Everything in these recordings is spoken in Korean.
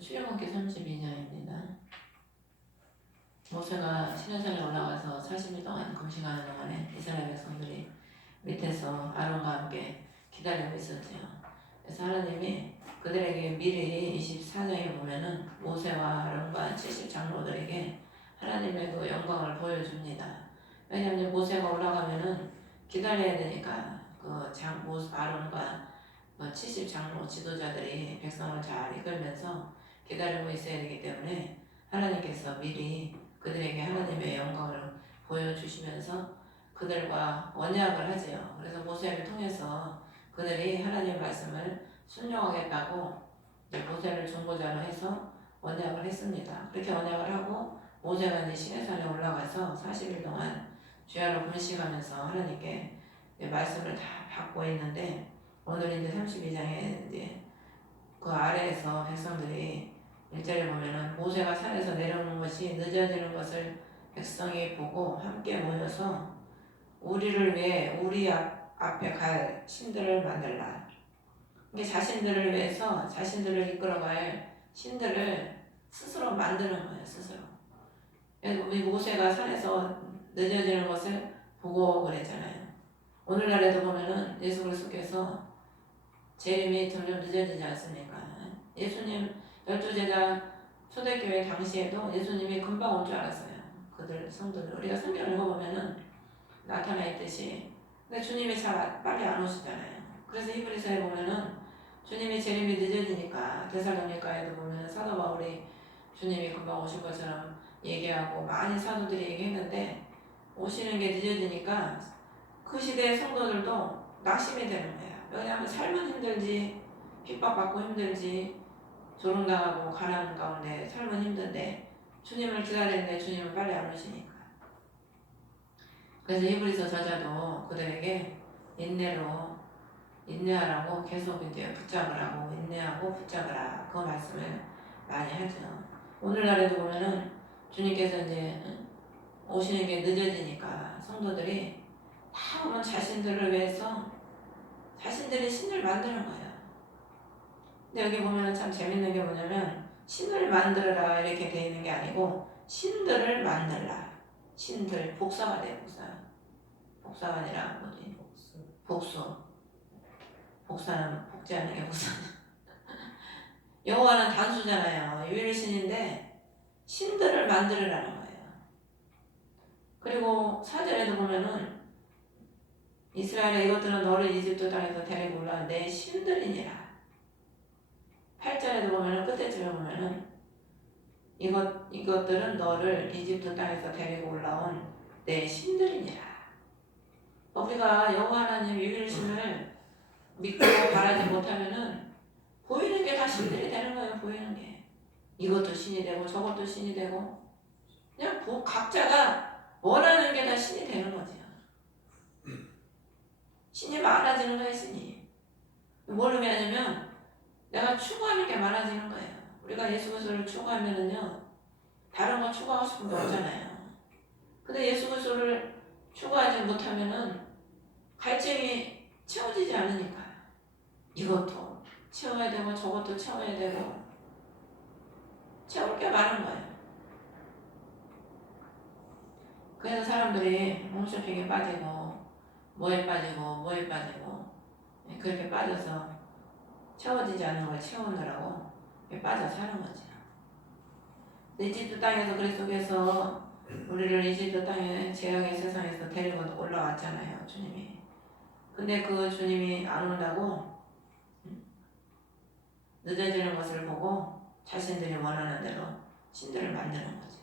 출애굽기 32장입니다. 모세가 시내산에 올라가서 40일 동안 금식하는 동안에 이스라엘 백성들이 밑에서 아론과 함께 기다리고 있었죠. 그래서 하나님이 그들에게 미리 24장에 보면은 모세와 아론과 70장로들에게 하나님의 그 영광을 보여줍니다. 왜냐하면 모세가 올라가면은 기다려야 되니까 아론과 70장로 지도자들이 백성을 잘 이끌면서 기다리고 있어야 되기 때문에 하나님께서 미리 그들에게 하나님의 영광을 보여주시면서 그들과 언약을 하지요. 그래서 모세를 통해서 그들이 하나님의 말씀을 순종하겠다고 모세를 중보자로 해서 언약을 했습니다. 그렇게 언약을 하고 모세가 이제 시내산에 올라가서 40일 동안 주야로 금식하면서 하나님께 말씀을 다 받고 있는데, 오늘 이제 32장에 이제 그 아래에서 백성들이 1절에 보면은 모세가 산에서 내려오는 것이 늦어지는 것을 백성이 보고 함께 모여서 우리를 위해 우리 앞에 갈 신들을 만들라. 이게 자신들을 위해서 자신들을 이끌어갈 신들을 스스로 만드는 거예요. 스스로. 우리 모세가 산에서 늦어지는 것을 보고 그랬잖아요. 오늘날에도 보면은 예수 그리스도께서 재림이 점점 늦어지지 않습니까? 예수님 12제자 초대교회 당시에도 예수님이 금방 올 줄 알았어요. 그들 성도들. 우리가 성경을 읽어보면은 나타나 있듯이. 근데 주님이 잘 빨리 안 오시잖아요. 그래서 히브리서에 보면은 주님이 재림이 늦어지니까, 데살로니가에도 보면 사도 바울이 주님이 금방 오실 것처럼 얘기하고 많이 사도들이 얘기했는데, 오시는 게 늦어지니까 그 시대의 성도들도 낙심이 되는 거야. 왜냐하면 삶은 힘들지, 핍박받고 힘들지, 조롱당하고 가난 가운데 삶은 힘든데 주님을 기다리는데 주님은 빨리 안 오시니까. 그래서 히브리서 저자도 그들에게 인내하라고 계속 이제 붙잡으라고, 인내하고 붙잡으라, 그 말씀을 많이 하죠. 오늘날에도 보면은 주님께서 이제 오시는 게 늦어지니까 성도들이 다 보면 자신들을 위해서 자신들이 신을 만드는 거예요. 근데 여기 보면은 참 재밌는 게 뭐냐면, 신을 만들어라 이렇게 돼 있는 게 아니고 신들을 만들라. 신들, 복사가 돼. 복사가 아니라 뭐지? 복수. 복사는 복제하는 게 복사. 여호와는 단수잖아요. 유일신인데 신들을 만들으라는 거예요. 그리고 4절에도 보면은 이스라엘의 이것들은 너를 이집트 땅에서 데리고 올라온 내 신들이니라. 8절에도 보면은, 끝에쯤에 보면은 이것들은 너를 이집트 땅에서 데리고 올라온 내 신들이니라. 우리가 여호와 하나님 유일신을 믿고 바라지 못하면은 보이는 게 다 신들이 되는 거예요. 보이는 게 이것도 신이 되고 저것도 신이 되고, 그냥 각자가 원하는 게 다 신이 되는 거죠. 신이 많아지는 거예요. 신이 뭘 의미하냐면 내가 추구하는 게 많아지는 거예요. 우리가 예수 그리스도를 추구하면은요, 다른 거 추구하고 싶은 게 없잖아요. 근데 예수 그리스도를 추구하지 못하면은 갈증이 채워지지 않으니까 이것도 채워야 되고 저것도 채워야 되고, 채울 게 많은 거예요. 그래서 사람들이 홈쇼핑에 빠지고 뭐에 빠지고 그렇게 빠져서 채워지지 않는 걸 채우느라고 빠져 사는 거죠. 이집트 땅에서 그리스도께서 우리를 이집트 땅에 재앙의 세상에서 데리고 올라왔잖아요. 주님이. 근데 그 주님이 안 온다고 늦어지는 것을 보고 자신들이 원하는 대로 신들을 만드는 거죠.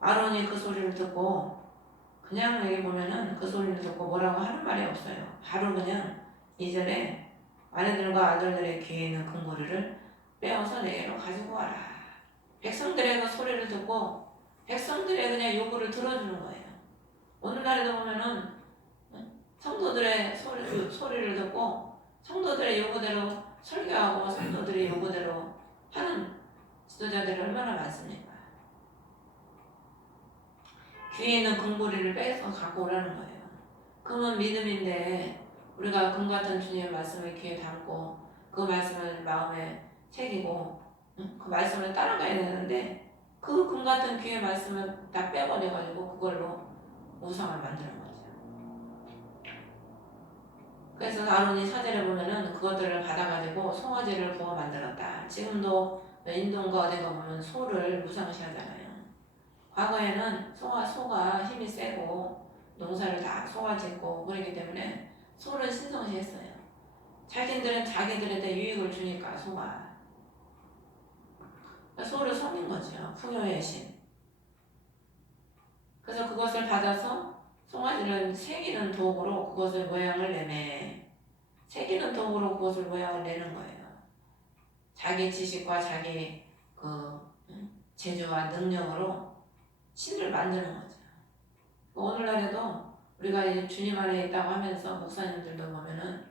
아론이 그 소리를 듣고, 그냥 여기 보면은 그 소리를 듣고 뭐라고 하는 말이 없어요. 바로 그냥 2절에 아내들과 아들들의 귀에 있는 금고리를 빼어서 내게로 가지고 와라. 백성들의 그 소리를 듣고 백성들의 그냥 요구를 들어주는 거예요. 오늘날에도 보면은 성도들의 소리를 듣고 성도들의 요구대로 설교하고 성도들의 요구대로 하는 지도자들이 얼마나 많습니까? 귀에 있는 금고리를 빼서 갖고 오라는 거예요. 금은 믿음인데 우리가 금 같은 주님의 말씀을 귀에 담고 그 말씀을 마음에 새기고 그 말씀을 따라가야 되는데 그 금같은 귀의 말씀을 다 빼버려가지고 그걸로 우상을 만드는 거죠. 그래서 아론이 사제를 보면은 그것들을 받아가지고 송아지를 구워 만들었다. 지금도 인도인가 어딘가 보면 소를 우상시하잖아요. 과거에는 소가 힘이 세고 농사를 다 소가 짓고 그러기 때문에 소를 신성시했어요. 자기들은 자기들한테 유익을 주니까 소가. 소를 섬긴 거죠. 풍요의 신. 그래서 그것을 받아서 송아지를 새기는 도구로 그것을 모양을 내매. 새기는 도구로 그것을 모양을 내는 거예요. 자기 지식과 자기 재주와 능력으로 신을 만드는 거죠. 오늘날에도 우리가 이제 주님 안에 있다고 하면서 목사님들도 보면은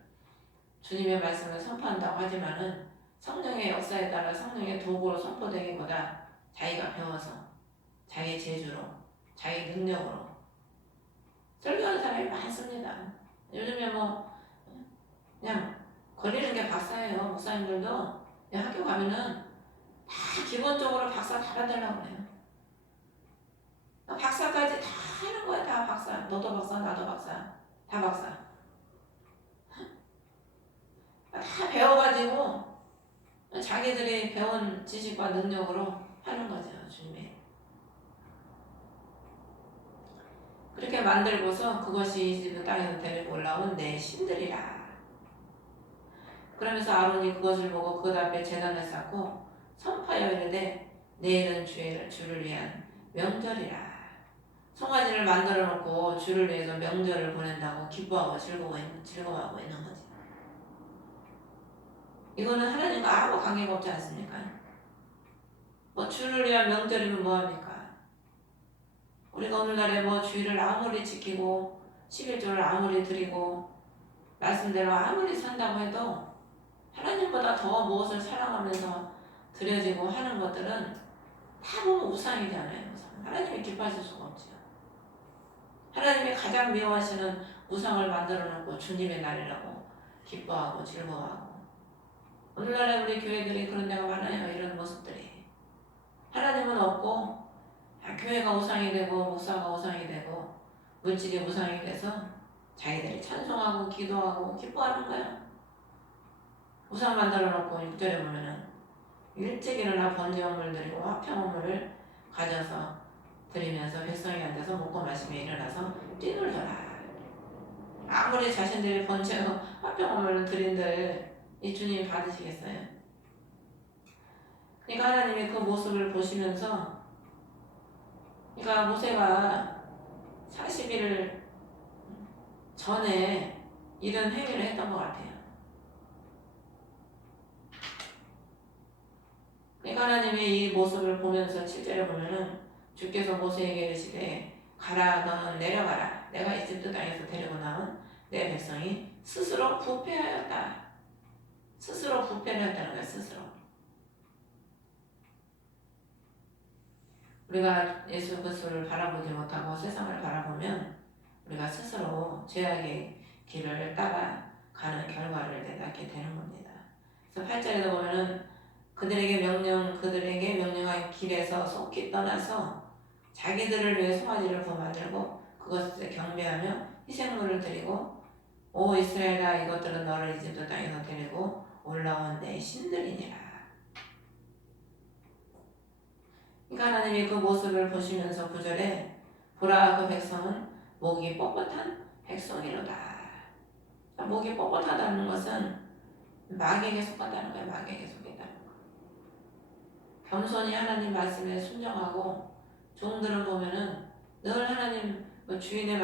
주님의 말씀을 선포한다고 하지만은 성령의 역사에 따라 성령의 도구로 선포되기보다 자기가 배워서 자기 재주로 자기 능력으로 설교하는 사람이 많습니다. 요즘에 뭐 그냥 거리는 게 박사예요. 목사님들도 학교 가면은 다 기본적으로 박사 다 받으려고 그래요. 박사까지 다 하는 거야. 다 박사. 너도 박사, 나도 박사. 다 박사. 다 배워가지고 자기들이 배운 지식과 능력으로 하는 거죠. 주님이. 그렇게 만들고서 그것이 이집트 땅에서 데리고 올라온 내 신들이라. 그러면서 아론이 그것을 보고 그 앞에 제단을 쌓고 선포하여 이르되 내일은 주를 위한 명절이라. 송아지를 만들어 놓고 주를 위해서 명절을 보낸다고 기뻐하고 즐거워하고 있는 거지. 이거는 하나님과 아무 관계가 없지 않습니까? 뭐 주를 위한 명절이면 뭐합니까? 우리가 오늘날에 뭐 주일을 아무리 지키고 11조를 아무리 드리고 말씀대로 아무리 산다고 해도 하나님보다 더 무엇을 사랑하면서 드려지고 하는 것들은 다 보면 우상이잖아요. 하나님이 기뻐하실 수가 없죠. 하나님이 가장 미워하시는 우상을 만들어 놓고 주님의 날이라고 기뻐하고 즐거워하고. 오늘날에 우리 교회들이 그런 데가 많아요. 이런 모습들이. 하나님은 없고 교회가 우상이 되고 목사가 우상이 되고 물질이 우상이 돼서 자기들이 찬송하고 기도하고 기뻐하는 거야. 우상 만들어 놓고 6절에 보면은 일찍 일어나 번제물을 드리고 화평물을 가져서 드리면서 백성이 앉아서 먹고 마시며 일어나서 뛰놀더라. 아무리 자신들이 화평물을 드린들 이 주님이 받으시겠어요? 그러니까 하나님이 그 모습을 보시면서 그러니까 모세가 40일 전에 이런 행위를 했던 것 같아요. 그러니까 하나님이 이 모습을 보면서 7절에 보면은 주께서 모세에게 이르시되 가라 너는 내려가라 내가 이집트 땅에서 데리고 나온 내 백성이 스스로 부패하였다. 스스로 부패를 했다는 거야. 스스로. 우리가 예수 그리스도를 바라보지 못하고 세상을 바라보면 우리가 스스로 죄악의 길을 따라가는 결과를 낳게 되는 겁니다. 그래서 8절에도 보면은 그들에게 명령한 길에서 속히 떠나서 자기들을 위해 송아지를 구워 만들고 그것을 경배하며 희생물을 드리고 오 이스라엘아 이것들은 너를 이집트 땅에서 데리고 올라온 내 신들이니라. 그러니까 하나님이 그 모습을 보시면서 9절에 보라 그 백성은 목이 뻣뻣한 백성이로다. 목이 뻣뻣하다는 것은 마귀에게 속한다는 거예요. 마귀에게 속했다는 거. 겸손히 하나님 말씀에 순종하고 종들은 보면은 늘 하나님 주인의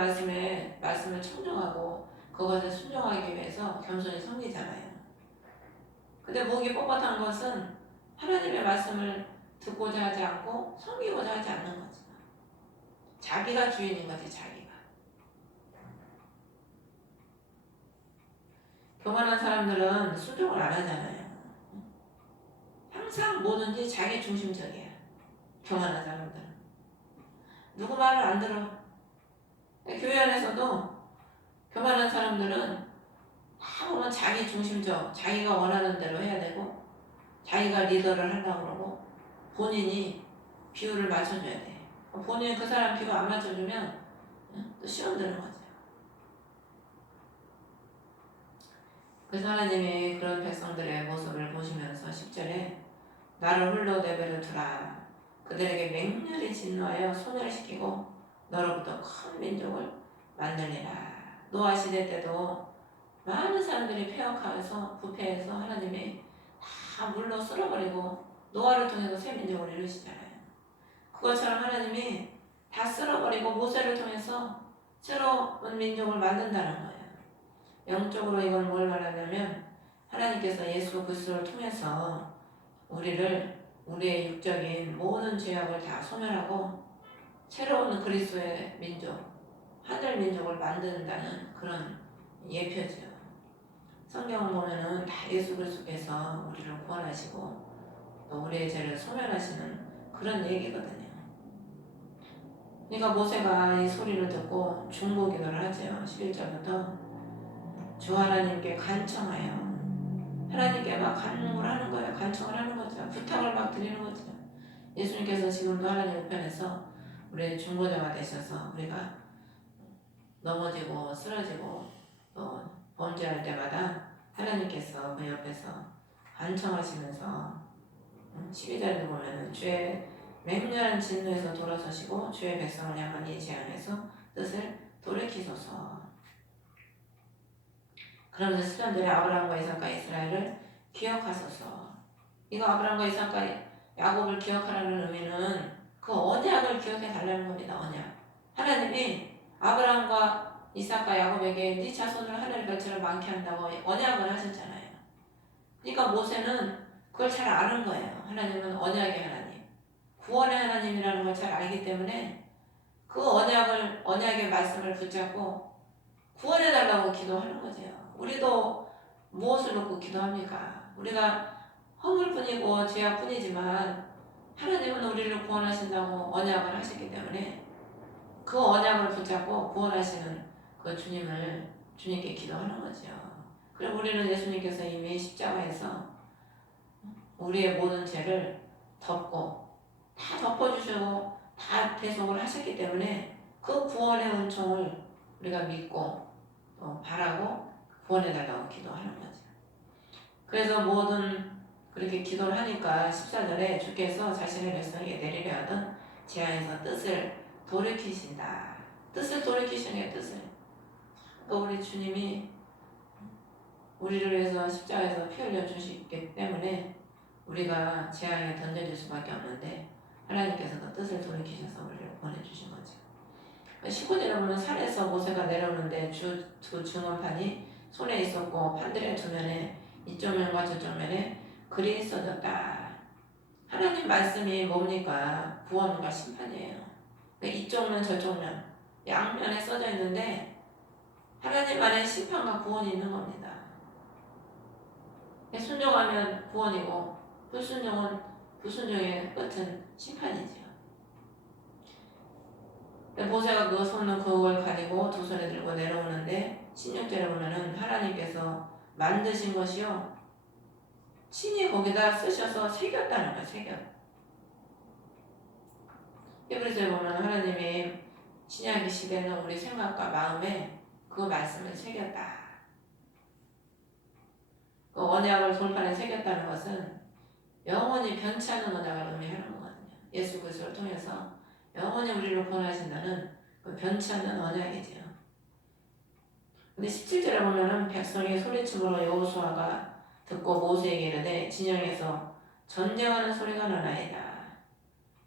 말씀을 청종하고 그것에 순종하기 위해서 겸손히 섬기잖아요. 근데 목이 뻣뻣한 것은 하나님의 말씀을 듣고자 하지 않고 섬기고자 하지 않는 거죠. 자기가 주인인 거지, 자기가. 교만한 사람들은 순종을 안 하잖아요. 항상 뭐든지 자기 중심적이야. 교만한 사람들은. 누구 말을 안 들어. 교회 안에서도 교만한 사람들은 다 보면 자기 중심적, 자기가 원하는 대로 해야 되고 자기가 리더를 하려고 그러고 본인이 비율을 맞춰줘야 돼. 본인이 그 사람 비율 안 맞춰주면 또 시험 드는 거죠. 그래서 하나님이 그런 백성들의 모습을 보시면서 10절에 나를 홀로 내버려 두라. 그들에게 맹렬히 진노하여 소멸시키고 너로부터 큰 민족을 만들리라. 노아 시대 때도 많은 사람들이 폐역하여서 부패해서 하나님이 다 물로 쓸어버리고 노아를 통해서 새 민족을 이루시잖아요. 그것처럼 하나님이 다 쓸어버리고 모세를 통해서 새로운 민족을 만든다는 거예요. 영적으로 이걸 뭘 말하냐면 하나님께서 예수 그리스도를 통해서 우리의 육적인 모든 죄악을 다 소멸하고 새로운 그리스도의 민족, 하늘 민족을 만든다는 그런 예표죠. 성경을 보면은 다 예수 그리스도께서 우리를 구원하시고 또 우리의 죄를 소멸하시는 그런 얘기거든요. 그러니까 모세가 이 소리를 듣고 중보기도를 하죠. 11절부터 주 하나님께 간청하여 하나님께 막 간구를 하는 거예요. 간청을 하는 거죠. 부탁을 막 드리는 거죠. 예수님께서 지금도 하나님 우편에서 우리의 중보자가 되셔서 우리가 넘어지고 쓰러지고 또 범죄할 때마다 하나님께서 그 옆에서 간청하시면서 12절에 보면은 주의 맹렬한 진노에서 돌아서시고 주의 백성을 향한 이 재앙에서 뜻을 돌이키소서. 그러면서 시간들의 아브라함과 이삭과 이스라엘을 기억하소서. 이거 아브라함과 이삭과 야곱을 기억하라는 의미는 그 언약을 기억해 달라는 겁니다. 언약. 하나님이 아브라함과 이삭과 야곱에게 네 자손을 하늘의 별처럼 많게 한다고 언약을 하셨잖아요. 그러니까 모세는 그걸 잘 아는 거예요. 하나님은 언약의 하나님, 구원의 하나님이라는 걸 잘 알기 때문에 그 언약의 말씀을 붙잡고 구원해달라고 기도하는 거죠. 우리도 무엇을 놓고 기도합니까? 우리가 허물뿐이고 죄악뿐이지만 하나님은 우리를 구원하신다고 언약을 하셨기 때문에 그 언약을 붙잡고 구원하시는 그 주님께 기도하는 거죠. 그럼 우리는 예수님께서 이미 십자가에서 우리의 모든 죄를 덮고 다 덮어주시고 다 대속을 하셨기 때문에 그 구원의 은총을 우리가 믿고 또 바라고 구원해달라고 기도하는 거죠. 그래서 그렇게 기도를 하니까 14절에 주께서 자신의 백성에게 내리려 하던 재앙에서 뜻을 돌이키신다. 뜻을 돌이키시는 게 뜻을. 그러니까 우리 주님이 우리를 위해서 십자가에서 피 흘려 주시기 때문에 우리가 재앙에 던져질 수밖에 없는데 하나님께서 그 뜻을 돌이키셔서 우리를 보내주신 거죠. 19절에 보면 산에서 모세가 내려오는데 두 증언판이 손에 있었고 판들의 두 면에 이쪽 면과 저쪽 면에 글이 써졌다. 하나님 말씀이 뭡니까? 구원과 심판이에요. 이쪽 면 저쪽 면 양면에 써져 있는데 하나님 안에 심판과 구원이 있는 겁니다. 순종하면 구원이고 불순종의 끝은 심판이죠. 모세가 그 손은 그걸 가지고 두 손에 들고 내려오는데 16절에 보면은 하나님께서 만드신 것이요 친히 거기다 쓰셔서 새겼다는 거예요. 새겨. 히브리서에 보면 하나님이 신약의 시대는 우리 생각과 마음에 그 말씀을 새겼다. 그 언약을 돌판에 새겼다는 것은 영원히 변치 않는 언약을 의미하는 거거든요. 예수 그리스도를 통해서 영원히 우리를 구원하신다는 그 변치 않는 언약이지요. 근데 17절에 보면은 백성이 소리침으로 여호수아가 듣고 모세에게 이르되 진영에서 전쟁하는 소리가 나나이다.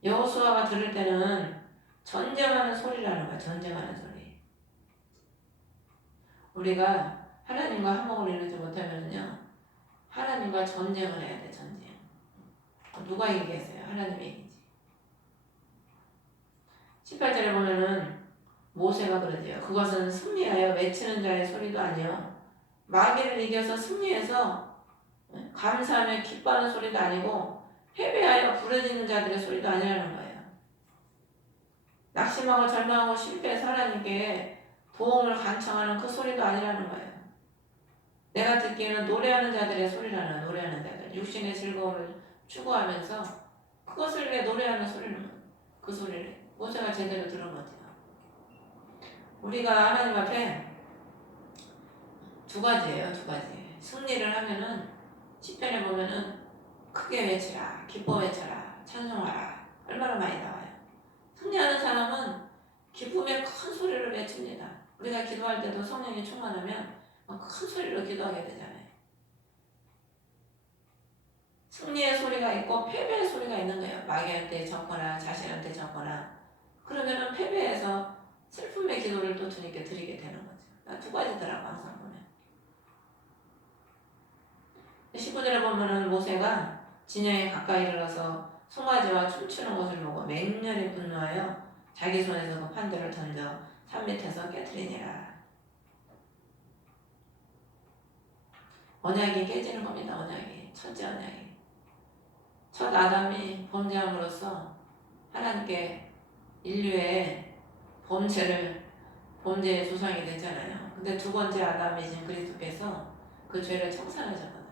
여호수아가 들을 때는 전쟁하는 소리라는 거야. 전쟁하는 소리. 우리가 하나님과 화목을 이루지 못하면요 하나님과 전쟁을 해야 돼. 전쟁. 누가 이기겠어요? 하나님이 이기지. 18절에 보면은 모세가 그러지요. 그것은 승리하여 외치는 자의 소리도 아니요 마귀를 이겨서 승리해서 감사하며 기뻐하는 소리도 아니고 패배하여 부르짖는 자들의 소리도 아니라는 거예요. 낙심하고 절망하고 실패해서 하나님께 도움을 간청하는 그 소리도 아니라는 거예요. 내가 듣기에는 노래하는 자들의 소리라는 노래하는 자들 육신의 즐거움을 추구하면서 그것을 왜 노래하는 소리는 그 소리를 모세가 제대로 들은 거죠. 우리가 하나님 앞에 두 가지예요. 두 가지. 승리를 하면은 시편에 보면은 크게 외치라, 기뻐 외쳐라, 찬송하라 얼마나 많이 나와요. 승리하는 사람은 기쁨의 큰 소리를 외칩니다. 우리가 기도할 때도 성령이 충만하면 큰 소리로 기도하게 되잖아요. 승리의 소리가 있고 패배의 소리가 있는 거예요. 마귀한테 졌거나 자신한테 졌거나 그러면은 패배해서 슬픔의 기도를 또 주님께 드리게 되는 거죠. 두 가지더라고 항상 보면. 19절에 보면은 모세가 진영에 가까이 이르러서 송아지와 춤추는 것을 보고 맹렬히 분노하여 자기 손에서 그 판들을 던져 산 밑에서 깨트리니라. 언약이 깨지는 겁니다. 언약이. 첫째 언약이. 첫 아담이 범죄함으로써 하나님께 인류의 범죄의 조상이 됐잖아요. 근데 두 번째 아담이신 그리스도께서 그 죄를 청산하셨거든요.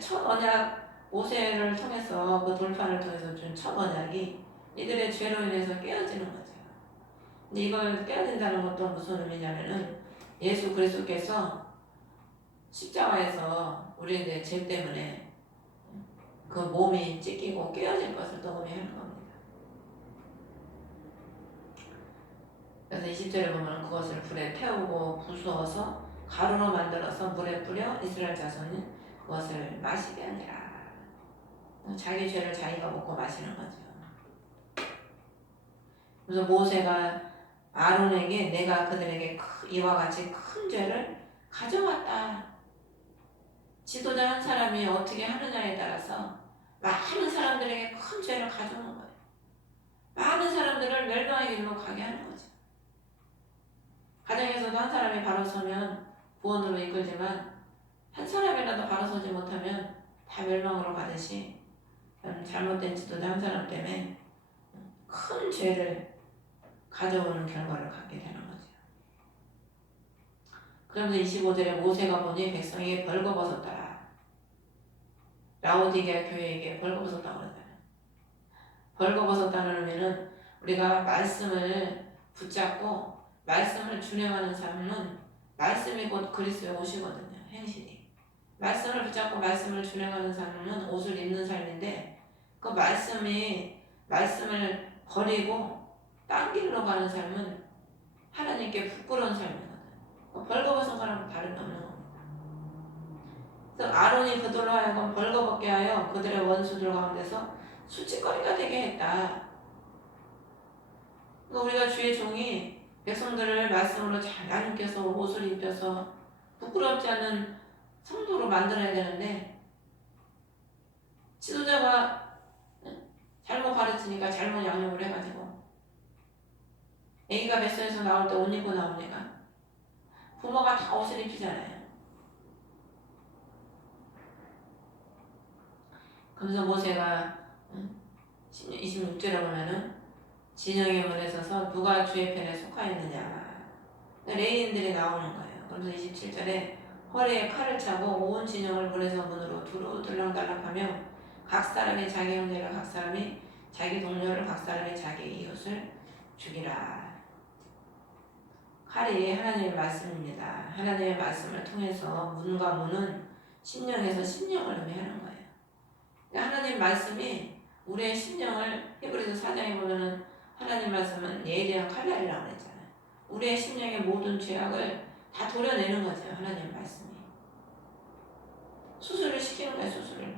첫 언약 모세를 통해서 그 돌판을 통해서 준 첫 언약이 이들의 죄로 인해서 깨어지는 거죠. 근데 이걸 깨어진다는 것도 무슨 의미냐면은 예수 그리스도께서 십자가에서 우리의 죄 때문에 그 몸이 찢기고 깨어질 것을 또 의미하는 겁니다. 그래서 20절에 보면 그것을 불에 태우고 부수어서 가루로 만들어서 물에 뿌려 이스라엘 자손은 그것을 마시게 하니라. 자기 죄를 자기가 먹고 마시는 거죠. 그래서 모세가 아론에게 내가 그들에게 이와 같이 큰 죄를 가져왔다. 지도자 한 사람이 어떻게 하느냐에 따라서 많은 사람들에게 큰 죄를 가져오는 거예요. 많은 사람들을 멸망의 길로 가게 하는 거죠. 가정에서도 한 사람이 바로 서면 구원으로 이끌지만 한 사람이라도 바로 서지 못하면 다 멸망으로 가듯이 잘못된 지도자 한 사람 때문에 큰 죄를 가져오는 결과를 갖게 되는 거죠. 그러면서 25절에 모세가 보니 백성이 벌거벗었더라. 라오디게아 교회에게 벌거벗었다고 그러잖아요. 벌거벗었다는 의미는 우리가 말씀을 붙잡고 말씀을 준행하는 삶은 말씀이 곧 그리스도의 옷이거든요. 행실이. 말씀을 붙잡고 말씀을 준행하는 삶은 옷을 입는 삶인데 그 말씀을 버리고 딴 길로 가는 삶은 하나님께 부끄러운 삶이거든요. 벌거벗은 거랑 다름이 없는 겁니다. 그래서 아론이 그들로 하여금 벌거벗게 하여 그들의 원수들 가운데서 수치거리가 되게 했다. 그러니까 우리가 주의 종이 백성들을 말씀으로 잘 나누께서 옷을 입혀서 부끄럽지 않은 성도로 만들어야 되는데 지도자가 잘못 가르치니까 잘못 양육을 해가지고 애기가 뱃속에서 나올 때 옷 입고 나옵니까? 부모가 다 옷을 입히잖아요. 그래서 모세가 26절에 보면은 진영의 문에 서서 누가 주의 편에 속하였느냐 레인들이 나오는 거예요. 그래서 27절에 허리에 칼을 차고 온 진영을 문에서 문으로 두루 들락달락하며 각 사람이 자기 형제를 각 사람이 자기 동료를 각 사람이 자기 이웃을 죽이라. 칼이 하나님의 말씀입니다. 하나님의 말씀을 통해서 문과 문은 심령에서 심령을 의미하는 거예요. 그러니까 하나님 말씀이 우리의 심령을 히브리서 4장에 보면은 하나님 말씀은 예리한 칼날이라고 그랬잖아요. 우리의 심령의 모든 죄악을 다 도려내는 거죠. 하나님 말씀이. 수술을 시키는 거예요. 수술을.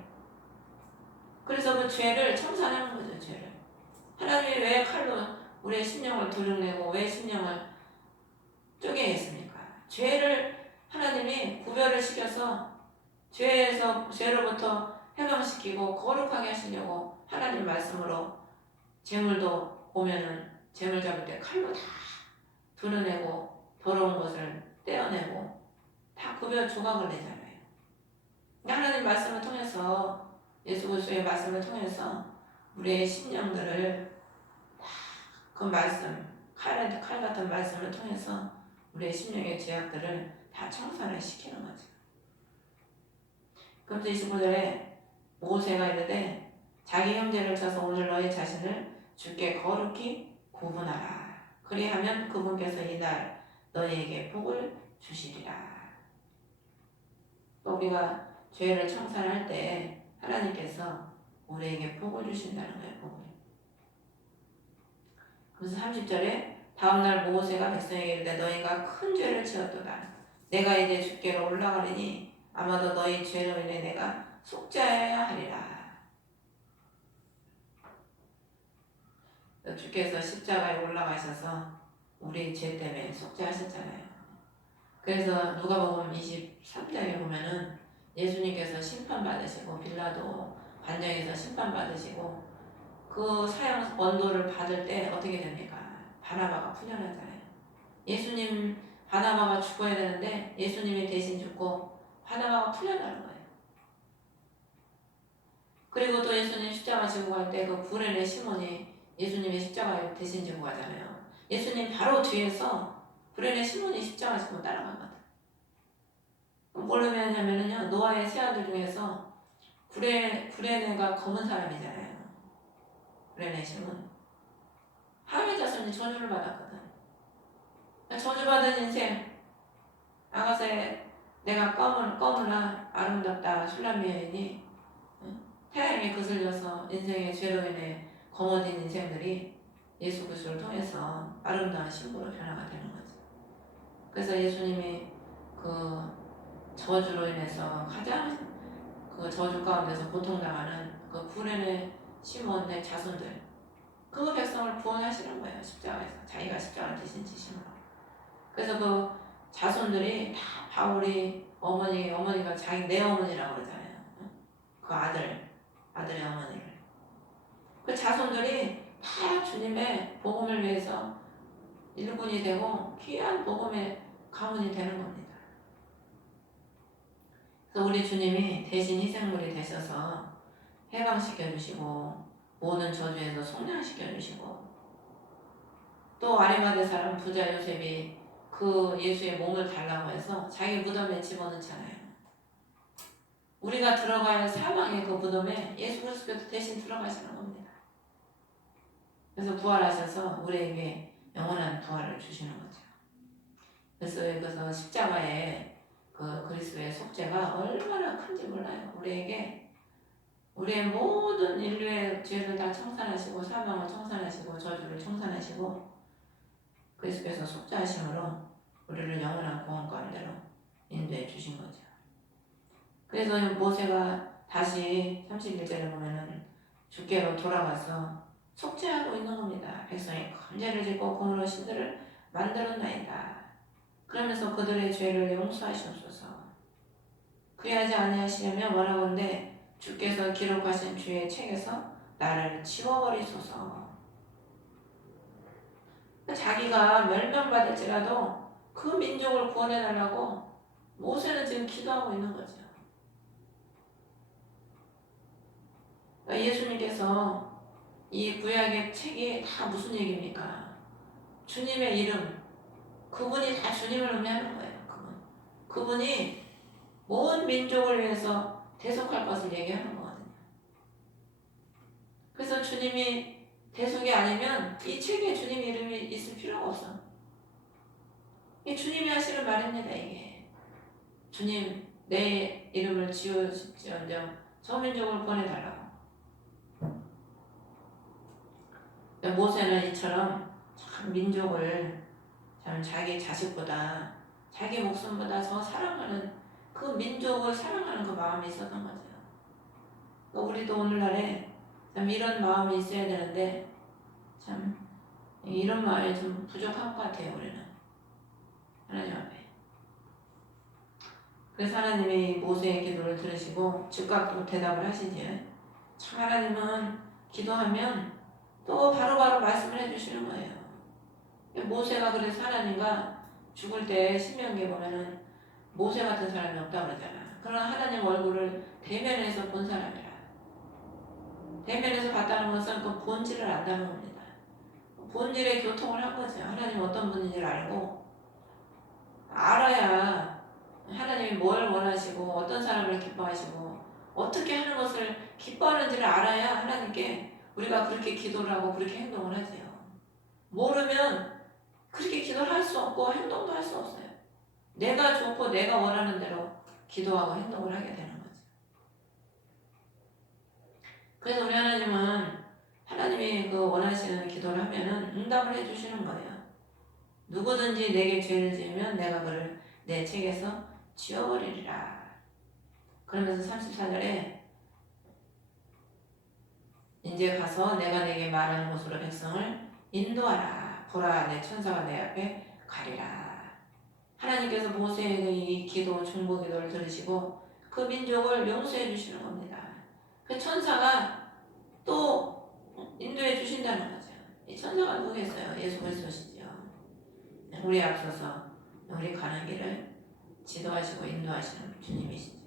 그래서 그 죄를 청산하는 거죠. 죄를. 하나님이 왜 칼로 우리의 심령을 도려내고 왜 심령을 쪼개게 했습니까? 죄를 하나님이 구별을 시켜서 죄로부터 해방시키고 거룩하게 하시려고 하나님 말씀으로 재물도 보면은 재물 잡을 때 칼로 다 드러내고 더러운 것을 떼어내고 다 구별 조각을 내잖아요. 하나님 말씀을 통해서 예수 그리스도의 말씀을 통해서 우리의 심령들을 다 그 말씀 칼 같은 말씀을 통해서 우리의 심령의 죄악들을 다 청산을 시키는 거죠. 그럼 25절에 모세가 이르되 자기 형제를 쳐서 오늘 너희 자신을 주께 거룩히 구분하라. 그리하면 그분께서 이날 너희에게 복을 주시리라. 또 우리가 죄를 청산할 때 하나님께서 우리에게 복을 주신다는 거예요. 복을. 그래서 30절에 다음날 모세가 백성에게 이르되 너희가 큰 죄를 지었도다. 내가 이제 주께로 올라가리니 아마도 너희 죄로 인해 내가 속죄하여야 하리라. 주께서 십자가에 올라가셔서 우리 죄 때문에 속죄하셨잖아요. 그래서 누가복음 23장에 보면은 예수님께서 심판받으시고 빌라도 관정에서 심판받으시고 그 사형 언도를 받을 때 어떻게 됩니까? 바나바가 풀려나잖아요. 예수님 바나바가 죽어야 되는데 예수님이 대신 죽고 바나바가 풀려나는 거예요. 그리고 또 예수님 십자가 지고 갈 때 그 구레네 시몬이 예수님의 십자가에 대신 지고 가잖아요. 예수님 바로 뒤에서 구레네 시몬이 십자가 지고 따라가거든. 뭘 의미하냐면요, 노아의 세 아들 중에서 구레네가 검은 사람이잖아요. 구레네 시몬. 하위 자손이 저주를 받았거든. 저주받은 인생. 아가새 내가 검으나 아름답다 술람미 여인이 태양에 거슬려서 인생의 죄로 인해 검어진 인생들이 예수 그리스도를 통해서 아름다운 신부로 변화가 되는 거죠. 그래서 예수님이 그 저주로 인해서 가장 그 저주 가운데서 고통당하는 그 구레네 시몬의 자손들, 그 백성을 구원하시는 거예요. 십자가에서 자기가 십자가 대신 지심으로. 그래서 그 자손들이 다 바울이 어머니가 자기 내 어머니라고 그러잖아요. 그 아들의 어머니를. 그 자손들이 다 주님의 복음을 위해서 일꾼이 되고 귀한 복음의 가문이 되는 겁니다. 그래서 우리 주님이 대신 희생물이 되셔서 해방시켜 주시고 모든 저주에서 속량시켜 주시고 또 아리마대 사람 부자 요셉이 그 예수의 몸을 달라고 해서 자기 무덤에 집어넣잖아요. 우리가 들어갈 사망의 그 무덤에 예수 그리스도께서 대신 들어가시는 겁니다. 그래서 부활하셔서 우리에게 영원한 부활을 주시는 거죠. 그래서 여기서 십자가에 그 그리스도의 속죄가 얼마나 큰지 몰라요. 우리의 모든 인류의 죄를 다 청산하시고 사망을 청산하시고 저주를 청산하시고 그리스도께서 속죄하심으로 우리를 영원한 구원 가운데로 인도해 주신 거죠. 그래서 모세가 다시 31절에 보면은 주께로 돌아가서 속죄하고 있는 겁니다. 백성이 큰 죄를 짓고 공으로 신들을 만들었나이다. 그러면서 그들의 죄를 용서하시옵소서. 그리하지 아니하시려면 원하건대 주께서 기록하신 주의 책에서 나를 지워버리소서. 자기가 멸망받을지라도 그 민족을 구원해달라고 모세는 지금 기도하고 있는 거죠. 그러니까 예수님께서 이 구약의 책이 다 무슨 얘기입니까? 주님의 이름, 그분이 다 주님을 의미하는 거예요. 그분이 온 민족을 위해서 대속할 것을 얘기하는 거거든요. 그래서 주님이 대속이 아니면 이 책에 주님 이름이 있을 필요가 없어. 이게 주님이 하시는 말입니다. 이게 주님 내 이름을 지우실지언정 저 민족을 보내달라고. 모세는 이처럼 참 민족을 참 자기 자식보다 자기 목숨보다 더 사랑하는 그 민족을 사랑하는 그 마음이 있었던 거죠. 우리도 오늘날에 참 이런 마음이 있어야 되는데 참 이런 마음이 좀 부족한 것 같아요. 우리는 하나님 앞에. 그래서 하나님이 모세의 기도를 들으시고 즉각 대답을 하시지. 참 하나님은 기도하면 또 바로바로 말씀을 해주시는 거예요. 모세가 그래서 하나님과 죽을 때 신명기에 보면은 모세 같은 사람이 없다고 그러잖아. 그러나 하나님 얼굴을 대면에서 본 사람이라. 대면에서 봤다는 것은 그 본질을 안다는 겁니다. 본질의 교통을 한 거죠. 하나님 어떤 분인지를 알고 알아야 하나님이 뭘 원하시고 어떤 사람을 기뻐하시고 어떻게 하는 것을 기뻐하는지를 알아야 하나님께 우리가 그렇게 기도를 하고 그렇게 행동을 하지요. 모르면 그렇게 기도를 할 수 없고 행동도 할 수 없어요. 내가 좋고 내가 원하는 대로 기도하고 행동을 하게 되는 거죠. 그래서 우리 하나님은 하나님이 그 원하시는 기도를 하면은 응답을 해주시는 거예요. 누구든지 내게 죄를 지으면 내가 그를 내 책에서 지워버리리라. 그러면서 34절에 이제 가서 내가 내게 말하는 곳으로 백성을 인도하라. 보라, 내 천사가 내 앞에 가리라. 하나님께서 모세의 이 기도, 중보 기도를 들으시고 그 민족을 용서해 주시는 겁니다. 그 천사가 또 인도해 주신다는 거죠. 이 천사가 누구겠어요? 예수 그리스도시죠. 우리 앞서서 우리 가는 길을 지도하시고 인도하시는 주님이시죠.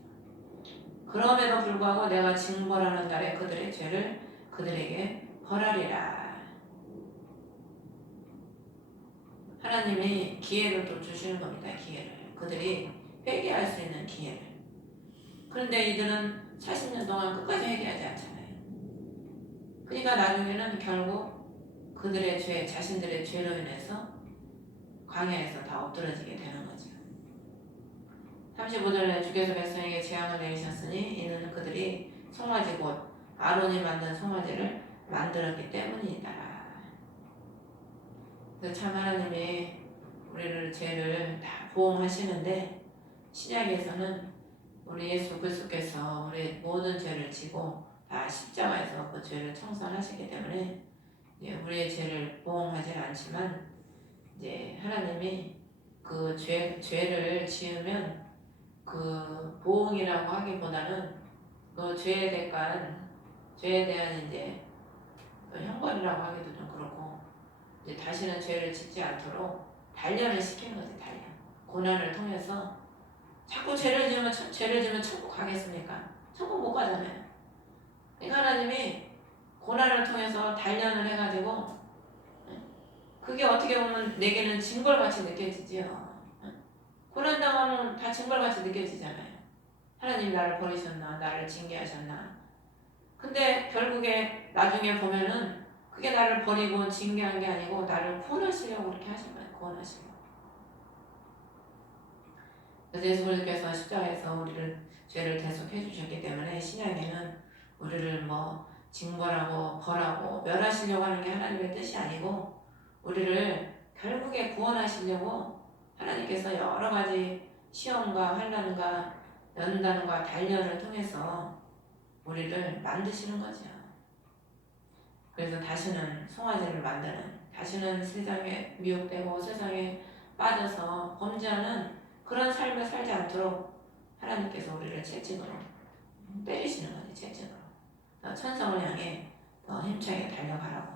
그럼에도 불구하고 내가 징벌하는 날에 그들의 죄를 그들에게 벌하리라. 하나님이 기회를 또 주시는 겁니다. 기회를. 그들이 회개할 수 있는 기회를. 그런데 이들은 40년 동안 끝까지 회개하지 않잖아요. 그러니까 나중에는 결국 그들의 죄, 자신들의 죄로 인해서 광야에서 다 엎드러지게 되는 거죠. 35절에 주께서 백성에게 재앙을 내리셨으니 이는 그들이 송아지 곧 아론이 만든 송아지를 만들었기 때문이다. 그래서 참 하나님이 우리를 죄를 다 보험하시는데 신약에서는 우리 예수 그리스도께서 우리 모든 죄를 지고 다 십자가에서 그 죄를 청산하시기 때문에 우리의 죄를 보험하지 않지만 이제 하나님이 그 죄를 지으면 그 보응이라고 하기보다는 그 죄에 대한 이제 그 형벌이라고 하기도 좀 그렇고 이제 다시는 죄를 짓지 않도록 단련을 시키는 거지. 단련. 고난을 통해서 자꾸 죄를 지으면 천국 가겠습니까? 천국 못 가잖아요. 그러니까 하나님이 고난을 통해서 단련을 해가지고 그게 어떻게 보면 내게는 징벌같이 느껴지지요. 고난당하면 다 징벌같이 느껴지잖아요. 하나님이 나를 버리셨나, 나를 징계하셨나. 근데 결국에 나중에 보면은 그게 나를 버리고 징계한 게 아니고 나를 구원하시려고 그렇게 하신 거예요. 구원하시려고. 그래서 예수 그리스도께서 십자가에서 우리를 죄를 대속해 주셨기 때문에 신약에는 우리를 뭐 징벌하고 벌하고 멸하시려고 하는 게 하나님의 뜻이 아니고 우리를 결국에 구원하시려고 하나님께서 여러 가지 시험과 환난과 연단과 단련을 통해서 우리를 만드시는 거죠. 그래서 다시는 송아지를 만드는, 다시는 세상에 미혹되고 세상에 빠져서 범죄하는 그런 삶을 살지 않도록 하나님께서 우리를 채찍으로 때리시는 거지. 채찍으로 천성을 향해 더 힘차게 달려가라고.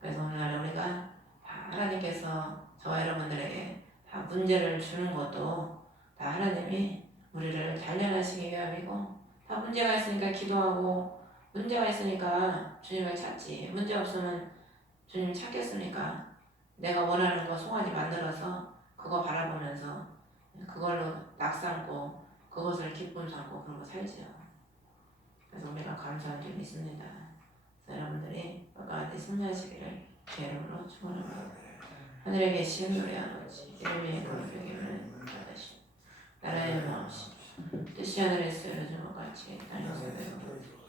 그래서 오늘 우리가 하나님께서 저와 여러분들에게 다 문제를 주는 것도 다 하나님이 우리를 단련하시기 위함이고, 다 문제가 있으니까 기도하고, 문제가 있으니까 주님을 찾지. 문제 없으면 주님 찾겠습니까? 내가 원하는 거 송아지 만들어서 그거 바라보면서 그걸로 낙삼고 그것을 기쁨 삼고 그러고 살지요. 그래서 우리가 감사한 점이 있습니다. 그래서 여러분들이 끝까지 승리하시기를 제 이름으로 축원합니다. 하늘에 계신 우리 아버지, 이름이 거룩하기를 받으시오. 나라의 마음씨 뜻이 하늘에서 이루어진 것 같이 땅에서도 이루어지고